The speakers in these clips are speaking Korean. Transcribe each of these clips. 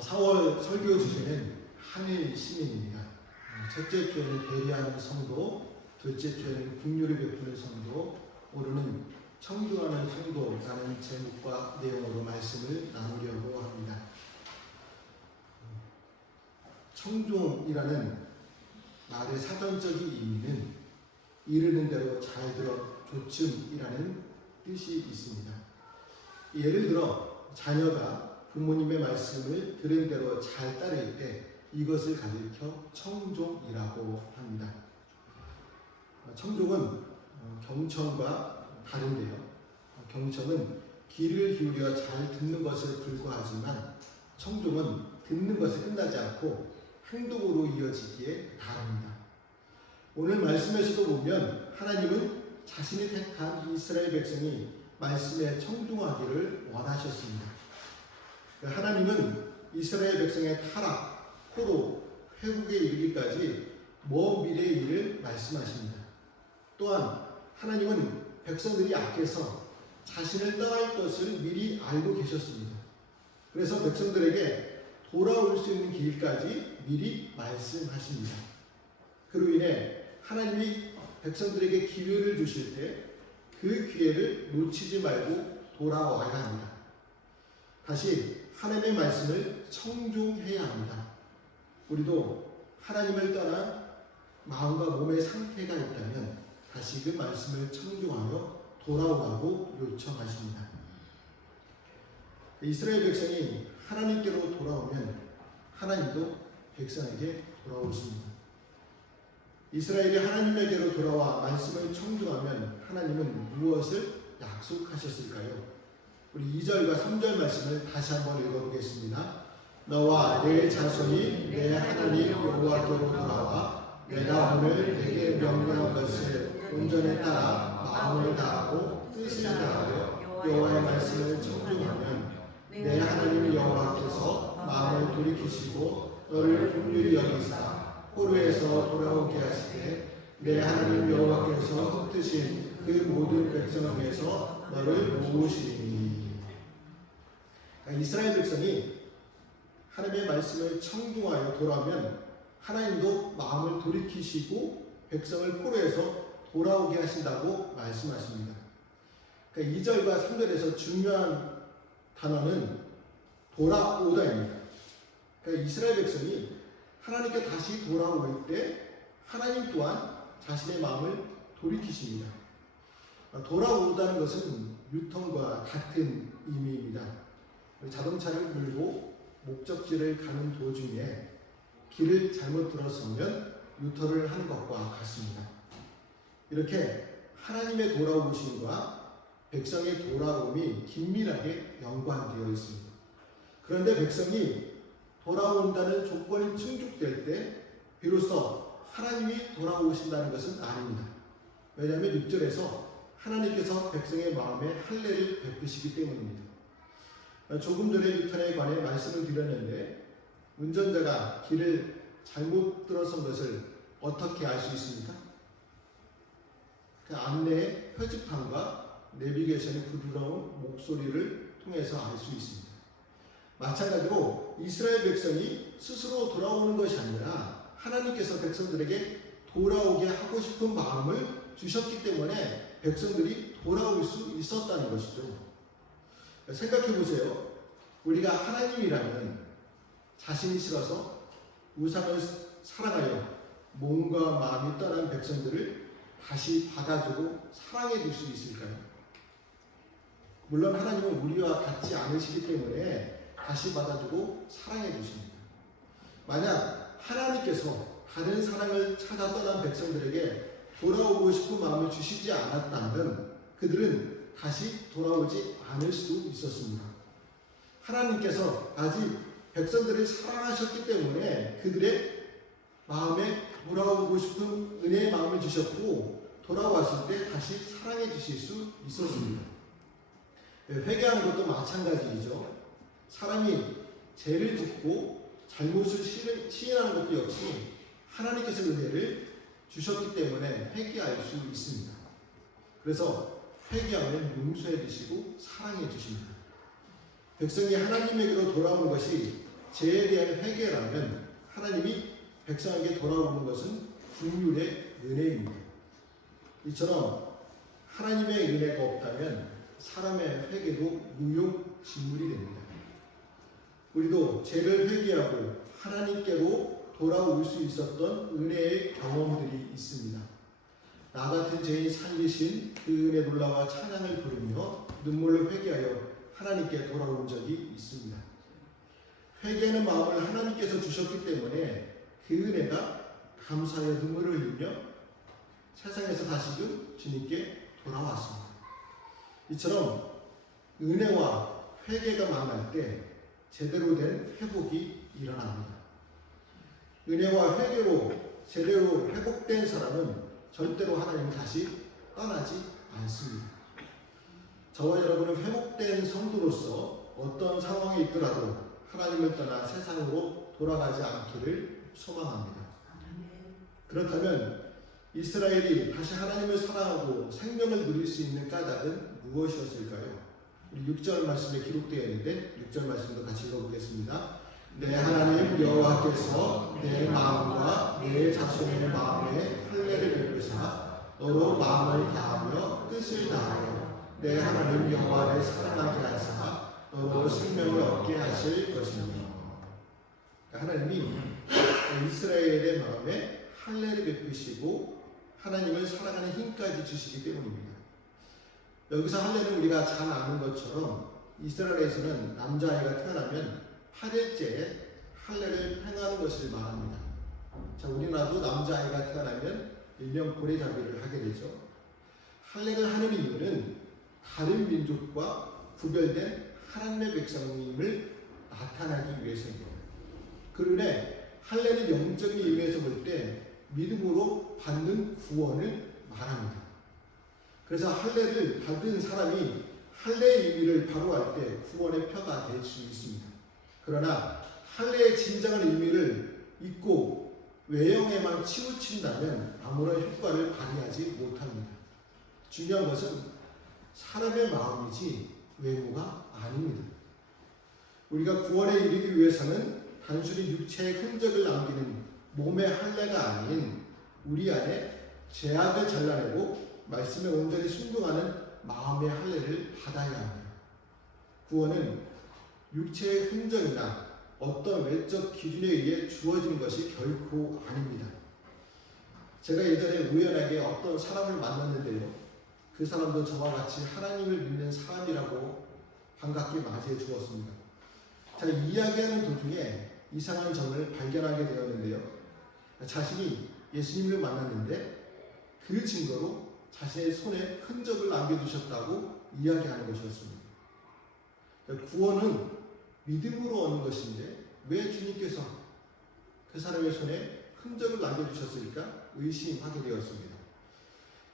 4월 설교 주제는 하늘 시민입니다. 첫째 주에는 배려하는 성도, 둘째 주에는 긍휼을 베푸는 성도, 오늘은 청중하는 성도라는 제목과 내용으로 말씀을 나누려고 합니다. 청중이라는 말의 사전적인 의미는 이르는 대로 잘 들어 조춤이라는 뜻이 있습니다. 예를 들어 자녀가 부모님의 말씀을 들은 대로 잘 따를 때 이것을 가리켜 청종이라고 합니다. 청종은 경청과 다른데요. 경청은 귀를 기울여 잘 듣는 것을 불과하지만 청종은 듣는 것에 끝나지 않고 행동으로 이어지기에 다릅니다. 오늘 말씀에서도 보면 하나님은 자신이 택한 이스라엘 백성이 말씀에 청종하기를 원하셨습니다. 하나님은 이스라엘 백성의 타락, 포로, 회국에 이르기까지 먼 미래의 일을 말씀하십니다. 또한 하나님은 백성들이 악해서 자신을 떠날 것을 미리 알고 계셨습니다. 그래서 백성들에게 돌아올 수 있는 길까지 미리 말씀하십니다. 그로 인해 하나님이 백성들에게 기회를 주실 때 그 기회를 놓치지 말고 돌아와야 합니다. 다시 하나님의 말씀을 청종해야 합니다. 우리도 하나님을 떠나 마음과 몸의 상태가 있다면 다시 그 말씀을 청종하여 돌아오라고 요청하십니다. 이스라엘 백성이 하나님께로 돌아오면 하나님도 백성에게 돌아오십니다. 이스라엘이 하나님에게로 돌아와 말씀을 청종하면 하나님은 무엇을 약속하셨을까요? 우리 2절과 3절 말씀을 다시 한번 읽어보겠습니다. 너와 내 자손이 내 하나님 여호와께로 돌아와 내가 오늘 내게 명령한 것을 온전히 따라 마음을 다하고 뜻을 다하여 여호와의 말씀을 청종하면 내 하나님 여호와께서 마음을 돌이키시고 너를 긍휼히 여기사 포로에서 돌아오게 하시되 내 하나님 여호와께서 흩으신 그 모든 백성을 위해서 너를 모으시리니. 이스라엘 백성이 하나님의 말씀을 청중하여 돌아오면 하나님도 마음을 돌이키시고 백성을 포로에서 돌아오게 하신다고 말씀하십니다. 그러니까 2절과 3절에서 중요한 단어는 돌아오다입니다. 그러니까 이스라엘 백성이 하나님께 다시 돌아올 때 하나님 또한 자신의 마음을 돌이키십니다. 돌아오다는 것은 유턴과 같은 의미입니다. 자동차를 몰고 목적지를 가는 도중에 길을 잘못 들어서면 유턴을 하는 것과 같습니다. 이렇게 하나님의 돌아오심과 백성의 돌아옴이 긴밀하게 연관되어 있습니다. 그런데 백성이 돌아온다는 조건이 충족될 때 비로소 하나님이 돌아오신다는 것은 아닙니다. 왜냐하면 6절에서 하나님께서 백성의 마음에 할례를 베푸시기 때문입니다. 조금 전에 유턴에 관해 말씀을 드렸는데 운전자가 길을 잘못 들어선 것을 어떻게 알 수 있습니까? 그 안내의 표지판과 내비게이션의 부드러운 목소리를 통해서 알 수 있습니다. 마찬가지로 이스라엘 백성이 스스로 돌아오는 것이 아니라 하나님께서 백성들에게 돌아오게 하고 싶은 마음을 주셨기 때문에 백성들이 돌아올 수 있었다는 것이죠. 생각해 보세요. 우리가 하나님이라면 자신이 싫어서 우상을 사랑하여 몸과 마음이 떠난 백성들을 다시 받아주고 사랑해 줄 수 있을까요? 물론 하나님은 우리와 같지 않으시기 때문에 다시 받아주고 사랑해 주십니다. 만약 하나님께서 다른 사랑을 찾아 떠난 백성들에게 돌아오고 싶은 마음을 주시지 않았다면 그들은 다시 돌아오지 않을 수도 있었습니다. 하나님께서 아직 백성들을 사랑하셨기 때문에 그들의 마음에 돌아오고 싶은 은혜의 마음을 주셨고 돌아왔을 때 다시 사랑해 주실 수 있었습니다. 회개하는 것도 마찬가지이죠. 사람이 죄를 짓고 잘못을 시인하는 것도 역시 하나님께서 은혜를 주셨기 때문에 회개할 수 있습니다. 그래서 회개하면 용서해 주시고 사랑해 주십니다. 백성이 하나님에게로 돌아오는 것이 죄에 대한 회개라면 하나님이 백성에게 돌아오는 것은 긍휼의 은혜입니다. 이처럼 하나님의 은혜가 없다면 사람의 회개도 무용지물이 됩니다. 우리도 죄를 회개하고 하나님께로 돌아올 수 있었던 은혜의 경험들이 있습니다. 나 같은 죄인 살리신 그 은혜 놀라와 찬양을 부르며 눈물로 회개하여 하나님께 돌아온 적이 있습니다. 회개하는 마음을 하나님께서 주셨기 때문에 그 은혜가 감사의 눈물을 흘리며 세상에서 다시금 주님께 돌아왔습니다. 이처럼 은혜와 회개가 만날 때 제대로 된 회복이 일어납니다. 은혜와 회개로 제대로 회복된 사람은 절대로 하나님 다시 떠나지 않습니다. 저와 여러분은 회복된 성도로서 어떤 상황에 있더라도 하나님을 떠나 세상으로 돌아가지 않기를 소망합니다. 그렇다면 이스라엘이 다시 하나님을 사랑하고 생명을 누릴 수 있는 까닭은 무엇이었을까요? 우리 6절 말씀에 기록되어 있는데 6절 말씀도 같이 읽어보겠습니다. 내 하나님 여호와께서 내 마음과 내 자손의 마음에 할례를 베푸사 너로 마음을 다하며 뜻을 다하여 내 하나님 여호와를 사랑하게 하사 너로 생명을 얻게 하실 것이며. 하나님이 이스라엘의 마음에 할례를 베푸시고 하나님을 사랑하는 힘까지 주시기 때문입니다. 여기서 할례는 우리가 잘 아는 것처럼 이스라엘에서는 남자아이가 태어나면 8일째에 할례를 행하는 것을 말합니다. 자, 우리나라도 남자아이가 태어나면 1년 고래잡이를 하게 되죠. 할례를 하는 이유는 다른 민족과 구별된 하나님의 백성임을 나타나기 위해서입니다. 그런데 할례는 영적인 의미에서 볼 때 믿음으로 받는 구원을 말합니다. 그래서 할례를 받은 사람이 할례의 의미를 바로 알 때 구원의 표가 될 수 있습니다. 그러나 할례의 진정한 의미를 잊고 외형에만 치우친다면 아무런 효과를 발휘하지 못합니다. 중요한 것은 사람의 마음이지 외모가 아닙니다. 우리가 구원에 이르기 위해서는 단순히 육체의 흔적을 남기는 몸의 할례가 아닌 우리 안에 죄악을 잘라내고 말씀에 온전히 순종하는 마음의 할례를 받아야 합니다. 구원은 육체의 흔적이나 어떤 외적 기준에 의해 주어진 것이 결코 아닙니다. 제가 예전에 우연하게 어떤 사람을 만났는데요. 그 사람도 저와 같이 하나님을 믿는 사람이라고 반갑게 맞이해 주었습니다. 제가 이야기하는 도중에 이상한 점을 발견하게 되었는데요. 자신이 예수님을 만났는데 그 증거로 자신의 손에 흔적을 남겨두셨다고 이야기하는 것이었습니다. 구원은 믿음으로 얻는 것인데 왜 주님께서 그 사람의 손에 흔적을 남겨주셨을까 의심하게 되었습니다.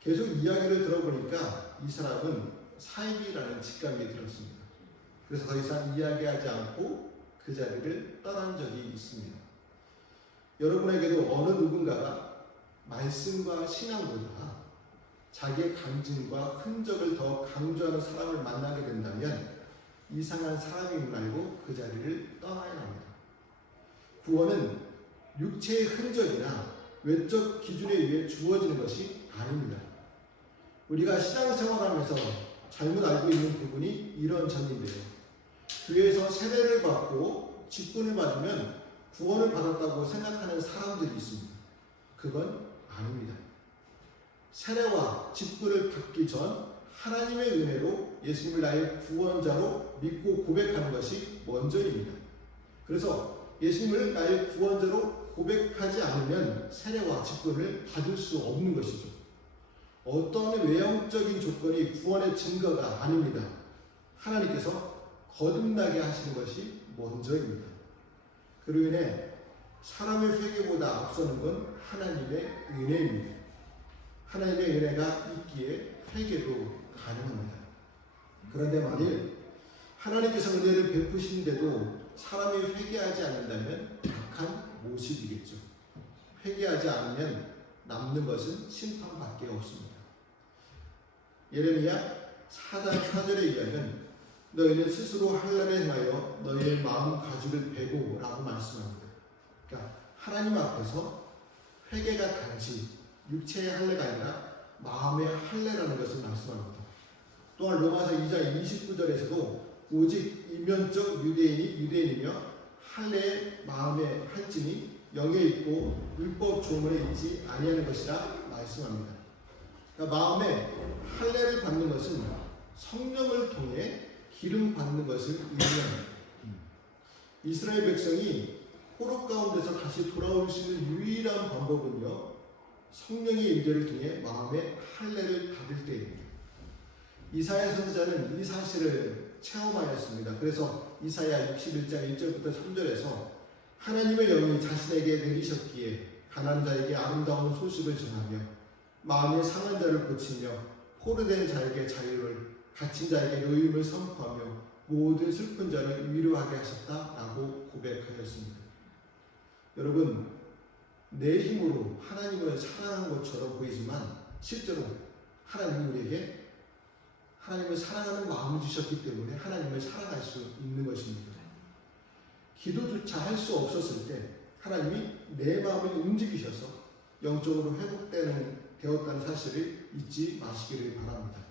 계속 이야기를 들어보니까 이 사람은 사입이라는 직감이 들었습니다. 그래서 더 이상 이야기하지 않고 그 자리를 떠난 적이 있습니다. 여러분에게도 어느 누군가가 말씀과 신앙보다 자기의 간증과 흔적을 더 강조하는 사람을 만나게 된다면 이상한 사람인 줄 알고 그 자리를 떠나야 합니다. 구원은 육체의 흔적이나 외적 기준에 의해 주어지는 것이 아닙니다. 우리가 신앙생활하면서 잘못 알고 있는 부분이 이런 점인데요. 교회에서 세례를 받고 직분을 받으면 구원을 받았다고 생각하는 사람들이 있습니다. 그건 아닙니다. 세례와 직분을 받기 전 하나님의 은혜로 예수님을 나의 구원자로 믿고 고백하는 것이 먼저입니다. 그래서 예수님을 나의 구원자로 고백하지 않으면 세례와 직분을 받을 수 없는 것이죠. 어떤 외형적인 조건이 구원의 증거가 아닙니다. 하나님께서 거듭나게 하시는 것이 먼저입니다. 그로 인해 사람의 회개보다 앞서는 건 하나님의 은혜입니다. 하나님의 은혜가 있기에 회개도 가능합니다. 그런데 만일 하나님께서 은혜를 베푸시는데도 사람이 회개하지 않는다면 악한 모습이겠죠. 회개하지 않으면 남는 것은 심판밖에 없습니다. 예레미야 4장 4절에 의하면 너희는 스스로 한날에 행하여 너희의 마음 가죽을 베고 라고 말씀합니다. 그러니까 하나님 앞에서 회개가 단지 육체의 할례가 아니라 마음의 할례라는 것을 말씀합니다. 또한 로마서 2장 29절에서도 오직 이면적 유대인이 유대인이며 할례의 마음의 할증이 영에 있고 율법 조문에 있지 아니하는 것이라 말씀합니다. 그러니까 마음에 할례를 받는 것은 성령을 통해 기름 받는 것을 의미합니다. 이스라엘 백성이 포로 가운데서 다시 돌아올 수 있는 유일한 방법은요, 성령의 임재를 통해 마음의 할례를 받을 때입니다. 이사야 선지자는 이 사실을 체험하였습니다. 그래서 이사야 61장 1절부터 3절에서 하나님의 영이 자신에게 내리셨기에 가난한 자에게 아름다운 소식을 전하며 마음의 상한 자를 고치며 포로된 자에게 자유를, 갇힌 자에게 노임을 선포하며 모든 슬픈 자를 위로하게 하셨다라고 고백하였습니다. 여러분, 내 힘으로 하나님을 사랑하는 것처럼 보이지만 실제로 하나님이 우리에게 하나님을 사랑하는 마음을 주셨기 때문에 하나님을 사랑할 수 있는 것입니다. 기도조차 할 수 없었을 때 하나님이 내 마음을 움직이셔서 영적으로 되었다는 사실을 잊지 마시기를 바랍니다.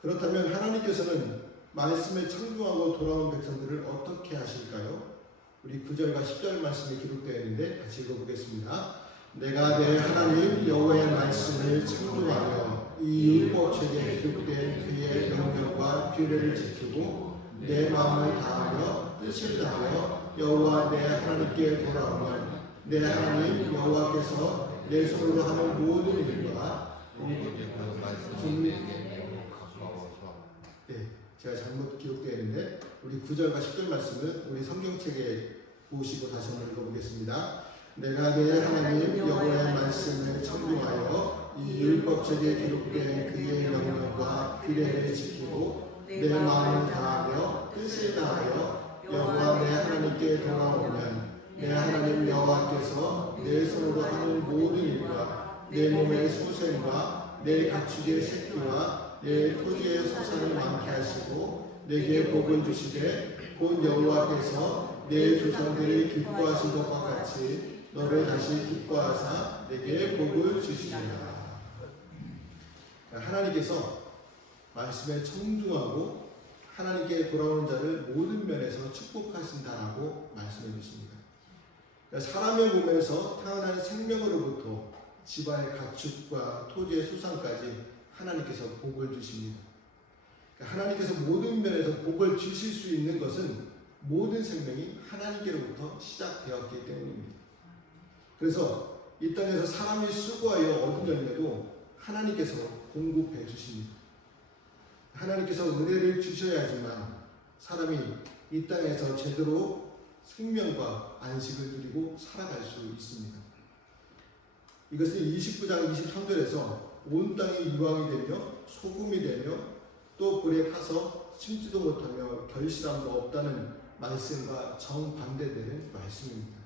그렇다면 하나님께서는 말씀에 청중하고 돌아온 백성들을 어떻게 하실까요? 우리 9절과 10절 말씀에 기록되어 있는데 같이 읽어보겠습니다. 내가 내 하나님 여호와의 말씀을 청중하며 이 율법책에 기록된 그의 명령과 규례를 지키고 내 마음을 다하며 뜻을 다하여 여호와 내 하나님께 돌아오면 내 하나님 여호와께서 내 손으로 하는 모든 일과 제가 잘못 기록되어 있는데 우리 9절과 10절 말씀을 우리 성경책에 보시고 다시 한번 읽어보겠습니다. 내가 내 하나님 여호와의 말씀을 청중하여 이 율법책에 기록된 그의 명령과 규례를 지키고 내 마음을 다하며 뜻을 다하여 여호와 내 하나님께 돌아오면 내 하나님 여호와께서 내 손으로 하는 모든 일과 내 몸의 소생과 내 가축의 새끼와 내 토지의 소산을 많게 하시고 내게 복을 주시되 곧 여호와께서 내 조상들이 기뻐하신 것과 같이 너를 다시 기뻐하사 내게 복을 주시리라. 하나님께서 말씀에 청중하고 하나님께 돌아오는 자를 모든 면에서 축복하신다라고 말씀해 주십니다. 사람의 몸에서 태어난 생명으로부터 집안의 가축과 토지의 수산까지 하나님께서 복을 주십니다. 하나님께서 모든 면에서 복을 주실 수 있는 것은 모든 생명이 하나님께로부터 시작되었기 때문입니다. 그래서 이 땅에서 사람이 수고하여 얻은 열매도 하나님께서 공급해 주십니다. 하나님께서 은혜를 주셔야지만 사람이 이 땅에서 제대로 생명과 안식을 누리고 살아갈 수 있습니다. 이것은 29장 23절에서 온 땅이 유황이 되며 소금이 되며 또 불에 타서 심지도 못하며 결실함도 없다는 말씀과 정반대되는 말씀입니다.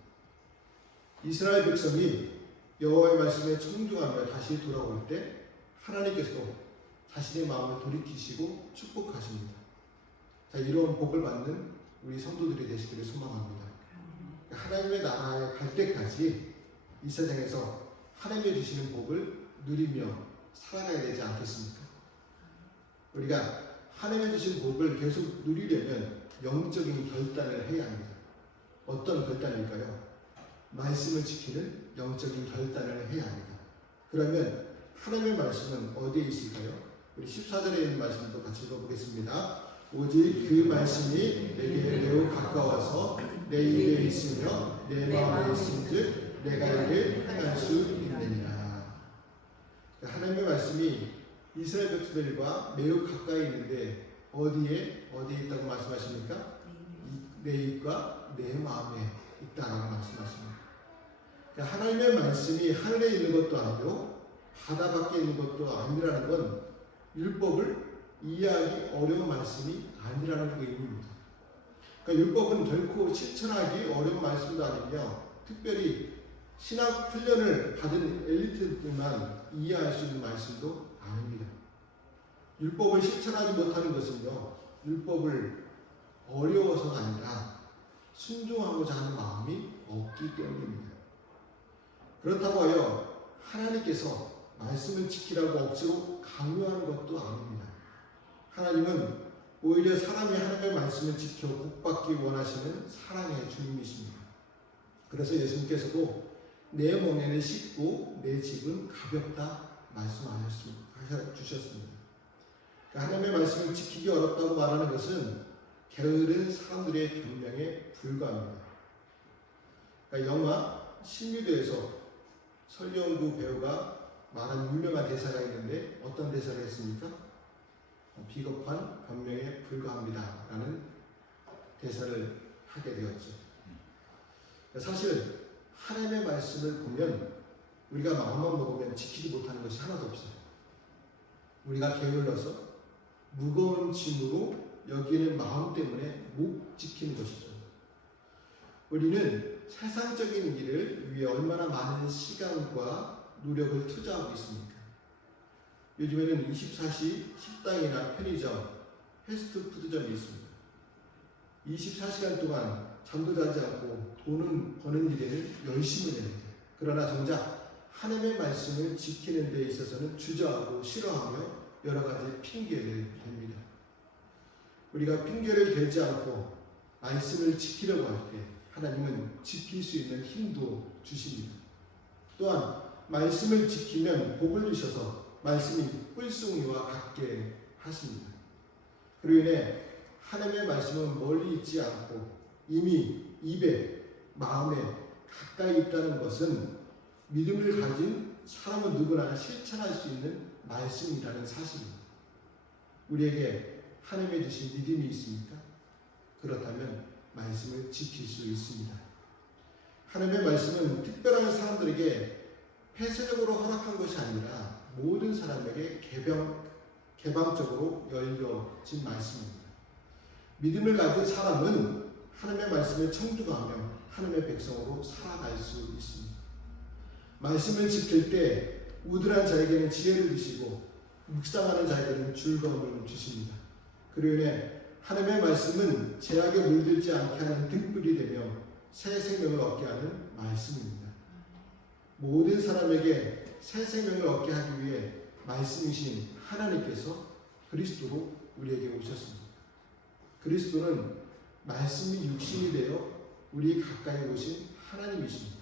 이스라엘 백성이 여호와의 말씀에 청중하며 다시 돌아올 때 하나님께서도 자신의 마음을 돌이키시고 축복하십니다. 자, 이런 복을 받는 우리 성도들이 되시기를 소망합니다. 하나님의 나라에 갈 때까지 이 세상에서 하나님이 주시는 복을 누리며 살아가야 되지 않겠습니까? 우리가 하나님이 주신 복을 계속 누리려면 영적인 결단을 해야 합니다. 어떤 결단일까요? 말씀을 지키는 영적인 결단을 해야 합니다. 그러면 하나님의 말씀은 어디에 있을까요? 우리 14절에 있는 말씀도 같이 읽어보겠습니다. 오직 그 말씀이 내게 매우 가까워서 내 입에 있으며 내 마음에 있은즉 내가 이를 행할 수 있느니라. 하나님의 말씀이 이스라엘 백성들과 매우 가까이 있는데 어디에 있다고 말씀하십니까? 내 입과 내 마음에 있다라고 말씀하십니다. 그러니까 하나님의 말씀이 하늘에 있는 것도 아니고 바다 밖에 있는 것도 아니라는 건 율법을 이해하기 어려운 말씀이 아니라는 의미입니다. 그러니까 율법은 결코 실천하기 어려운 말씀도 아니며 특별히 신학 훈련을 받은 엘리트들만 이해할 수 있는 말씀도 아닙니다. 율법을 실천하지 못하는 것은요, 율법을 어려워서가 아니라 순종하고자 하는 마음이 없기 때문입니다. 그렇다고 하여 하나님께서 말씀을 지키라고 억지로 강요하는 것도 아닙니다. 하나님은 오히려 사람이 하나님의 말씀을 지켜 복받기 원하시는 사랑의 주님이십니다. 그래서 예수님께서도 내 멍에는 쉽고 내 집은 가볍다 말씀하셨습니다. 그러니까 하나님의 말씀을 지키기 어렵다고 말하는 것은 게으른 사람들의 변명에 불과합니다. 그러니까 영화 신유도에서 설경구 배우가 말한 유명한 대사가 있는데 어떤 대사를 했습니까? 비겁한 변명에 불과합니다 라는 대사를 하게 되었죠. 사실 하나님의 말씀을 보면 우리가 마음만 먹으면 지키지 못하는 것이 하나도 없어요. 우리가 게을러서 무거운 짐으로 여기는 마음 때문에 못 지키는 것이죠. 우리는 세상적인 일을 위해 얼마나 많은 시간과 노력을 투자하고 있습니까? 요즘에는 24시 식당이나 편의점, 패스트푸드점이 있습니다. 24시간 동안 잠도 자지 않고 돈은 버는 일에는 열심히 됩니다. 그러나 정작 하나님의 말씀을 지키는 데 있어서는 주저하고 싫어하며 여러 가지 핑계를 댑니다. 우리가 핑계를 대지 않고 말씀을 지키려고 할 때 하나님은 지킬 수 있는 힘도 주십니다. 또한 말씀을 지키면 복을 주셔서 말씀이 뿔송이와 같게 하십니다. 그로 인해 하나님의 말씀은 멀리 있지 않고 이미 입에, 마음에 가까이 있다는 것은 믿음을 가진 사람은 누구나 실천할 수 있는 말씀이라는 사실입니다. 우리에게 하나님의 주신 믿음이 있습니까? 그렇다면 말씀을 지킬 수 있습니다. 하나님의 말씀은 특별한 사람들에게 폐쇄적으로 허락한 것이 아니라 모든 사람에게 개방적으로 열려진 말씀입니다. 믿음을 가진 사람은 하나님의 말씀을 청중하며 하나님의 백성으로 살아갈 수 있습니다. 말씀을 지킬 때 우둔한 자에게는 지혜를 주시고 묵상하는 자에게는 즐거움을 주십니다. 그로 인해 하나님의 말씀은 죄악에 물들지 않게 하는 등불이 되며 새 생명을 얻게 하는 말씀입니다. 모든 사람에게 새 생명을 얻게 하기 위해 말씀이신 하나님께서 그리스도로 우리에게 오셨습니다. 그리스도는 말씀이 육신이 되어 우리 가까이 오신 하나님이십니다.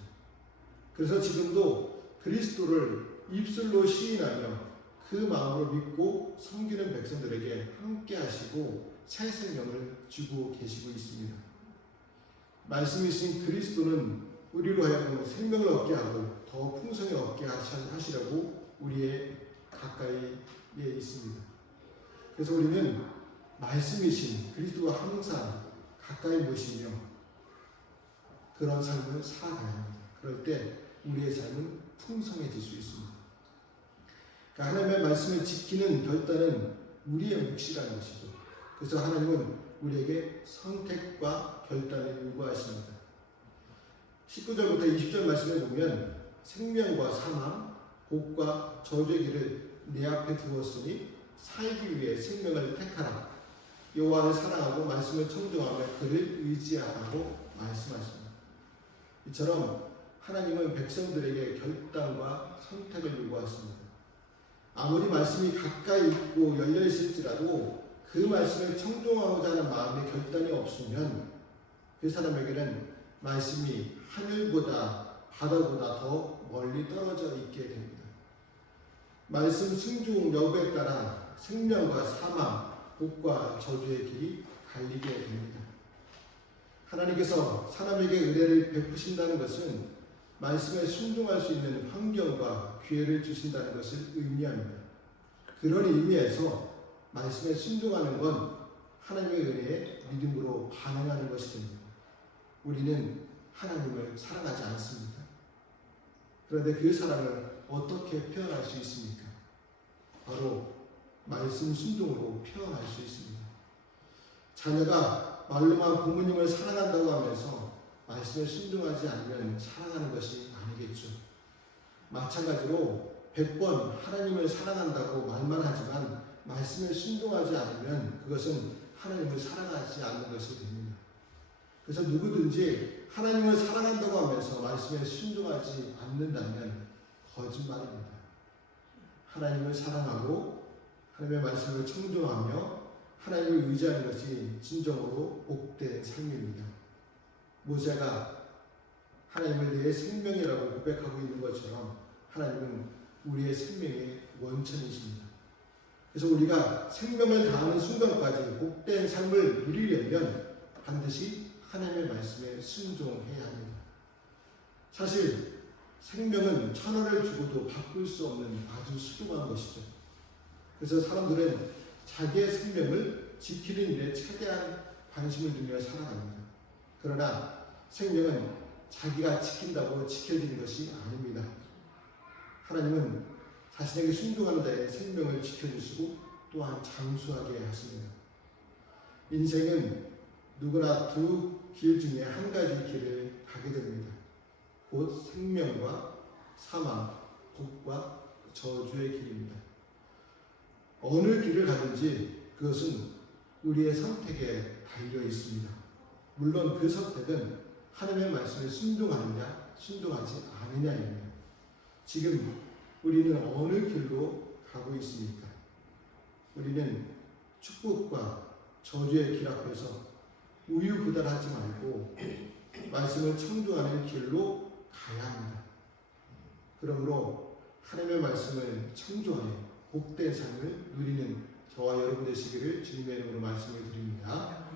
그래서 지금도 그리스도를 입술로 시인하며 그 마음으로 믿고 섬기는 백성들에게 함께 하시고 새 생명을 주고 계시고 있습니다. 말씀이신 그리스도는 우리로 하여금 생명을 얻게 하고 더 풍성히 얻게 하시려고 우리의 가까이에 있습니다. 그래서 우리는 말씀이신 그리스도와 항상 가까이 모시며 그런 삶을 살아가야 합니다. 그럴 때 우리의 삶은 풍성해질 수 있습니다. 그러니까 하나님의 말씀을 지키는 결단은 우리의 몫이라는 것이죠. 그래서 하나님은 우리에게 선택과 결단을 요구하십니다. 19절부터 20절 말씀에 보면 생명과 사망, 복과 저주의 길을 내 앞에 두었으니 살기 위해 생명을 택하라. 여호와를 사랑하고 말씀을 청종하며 그를 의지하라고 말씀하십니다. 이처럼 하나님은 백성들에게 결단과 선택을 요구하십니다. 아무리 말씀이 가까이 있고 열려 있을지라도 그 말씀을 청종하고자 하는 마음의 결단이 없으면 그 사람에게는 말씀이 하늘보다 바다보다 더 멀리 떨어져 있게 됩니다. 말씀 순종 여부에 따라 생명과 사망, 복과 저주의 길이 갈리게 됩니다. 하나님께서 사람에게 은혜를 베푸신다는 것은 말씀에 순종할 수 있는 환경과 기회를 주신다는 것을 의미합니다. 그런 의미에서 말씀에 순종하는 건 하나님의 은혜에 믿음으로 반응하는 것이 됩니다. 우리는 하나님을 사랑하지 않습니까? 그런데 그 사랑을 어떻게 표현할 수 있습니까? 바로 말씀 순종으로 표현할 수 있습니다. 자녀가 말로만 부모님을 사랑한다고 하면서 말씀에 순종하지 않으면 사랑하는 것이 아니겠죠. 마찬가지로 100번 하나님을 사랑한다고 말만 하지만 말씀에 순종하지 않으면 그것은 하나님을 사랑하지 않는 것이 됩니다. 그래서 누구든지 하나님을 사랑한다고 하면서 말씀에 순종하지 않는다면 거짓말입니다. 하나님을 사랑하고 하나님의 말씀을 청종하며 하나님을 의지하는 것이 진정으로 복된 삶입니다. 모세가 하나님을 내 생명이라고 고백하고 있는 것처럼 하나님은 우리의 생명의 원천이십니다. 그래서 우리가 생명을 다하는 순간까지 복된 삶을 누리려면 반드시 하나님의 말씀에 순종해야 합니다. 사실 생명은 1,000원을 주고도 바꿀 수 없는 아주 소중한 것이죠. 그래서 사람들은 자기의 생명을 지키는 일에 최대한 관심을 두며 살아갑니다. 그러나 생명은 자기가 지킨다고 지켜지는 것이 아닙니다. 하나님은 자신에게 순종하는 자의 생명을 지켜주시고 또한 장수하게 하십니다. 인생은 누구나 두 길 중에 한 가지 길을 가게 됩니다. 곧 생명과 사망, 복과 저주의 길입니다. 어느 길을 가든지 그것은 우리의 선택에 달려 있습니다. 물론 그 선택은 하나님의 말씀에 순종하느냐 순종하지 않느냐입니다. 지금 우리는 어느 길로 가고 있습니까? 우리는 축복과 저주의 길 앞에서 우유부단하지 말고 말씀을 청종하는 길로 가야 합니다. 그러므로 하나님의 말씀을 청종하여 복된 삶을 누리는 저와 여러분 되시기를 주님의 이름으로 말씀을 드립니다.